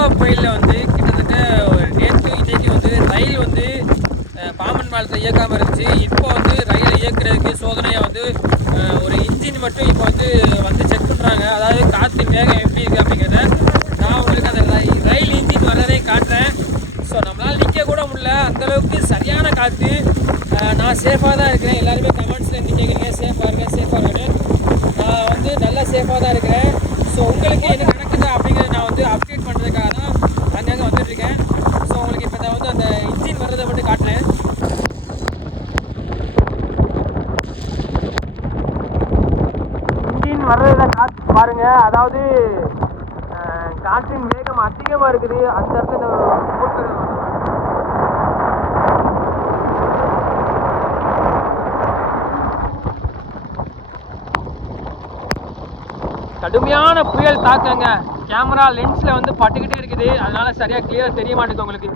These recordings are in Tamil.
டிட்வா புயலில் வந்து கிட்டத்தட்ட ஒரு நேற்று இன்றைக்கு வந்து ரயில் வந்து பாமன் பாம்பன் பாலத்தில் இயக்காமல் இருந்துச்சு. இப்போ வந்து ரயில் இயக்குறதுக்கு சோதனையாக வந்து ஒரு இன்ஜின் மட்டும் இப்போ வந்து வந்து செக் பண்ணுறாங்க அதாவது காற்று வேகம் எப்படி இருக்குது அப்படிங்கிறத நான் உங்களுக்கு அந்த ரயில் ரயில் இன்ஜின் வர்றதை காட்டுறேன். ஸோ நம்மளால் நிற்க கூட முடியல. அந்த அளவுக்கு சரியான காற்று நான் சேஃபாக தான் இருக்கிறேன். எல்லாருமே கமெண்ட்ஸில் இருந்து கேட்குறீங்க சேஃபாக இருக்கேன் சேஃபாக இருக்கேன் நான் வந்து நல்லா சேஃபாக தான் இருக்கிறேன். ஸோ உங்களுக்கு என்ன நடக்குது அப்படிங்கிறத நான் வந்து அப்டேட் பண்ணுறதுக்காக தான் அங்கங்கே வந்துட்டு இருக்கேன் ஸோ உங்களுக்கு இப்போ நான் வந்து அந்த இன்ஜின் வர்றதை மட்டும் காட்டுறேன் இன்ஜின் வர்றதை காற்று பாருங்க அதாவது காற்றின் வேகம் அதிகமாக இருக்குது. அந்த இடத்துல போட்டு கடுமையான புயல் தாக்கங்க. கேமரா லென்ஸ்ல வந்து பட்டுக்கிட்டே இருக்குது. அதனால சரியா கிளியரா தெரிய மாட்டேங்குது உங்களுக்கு.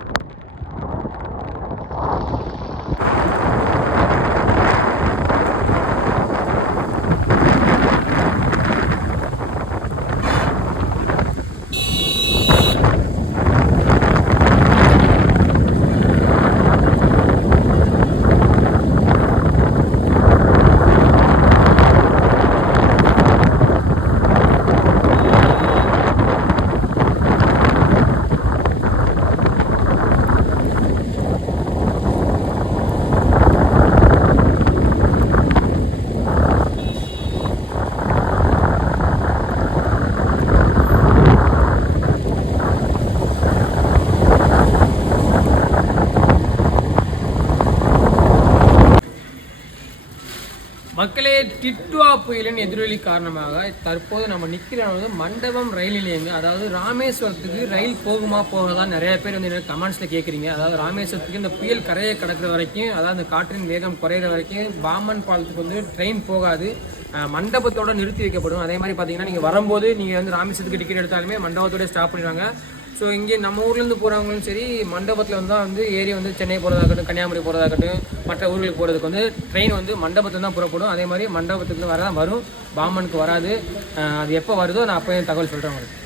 மக்களே டிட்வா புயலின் எதிரொலி காரணமாக தற்போது நம்ம நிற்கிற மண்டபம் ரயில் நிலையங்க. அதாவது ராமேஸ்வரத்துக்கு ரயில் போகுமா போகலாம் நிறைய பேர் வந்து கமெண்ட்ஸில் கேட்குறீங்க அதாவது ராமேஸ்வரத்துக்கு இந்த புயல் கரையை கடக்கிற வரைக்கும் அதாவது அந்த காற்றின் வேகம் குறையிற வரைக்கும் பாம்பன் பாலத்துக்கு வந்து ட்ரெயின் போகாது. மண்டபத்தோட நிறுத்தி வைக்கப்படும். அதே மாதிரி பார்த்தீங்கன்னா நீங்கள் வரும்போது நீங்கள் வந்து ராமேஸ்வரத்துக்கு டிக்கெட் எடுத்தாலுமே மண்டபத்தோட ஸ்டாப் பண்ணிடுவாங்க. ஸோ இங்கே நம்ம ஊர்லேருந்து போகிறவங்களும் சரி மண்டபத்தில் வந்து தான் வந்து ஏரி வந்து சென்னை போகிறதாகட்டும் கன்னியாகுமரி போகிறதாகட்டும் மற்ற ஊர்களுக்கு போகிறதுக்கு வந்து ட்ரெயின் வந்து மண்டபத்தில் தான் புறப்படும். அதே மாதிரி மண்டபத்துக்கு வர வரும். பாம்பனுக்கு வராது. அது எப்போ வருதோ நான் அப்போ தகவல் சொல்கிறேன் உங்களுக்கு.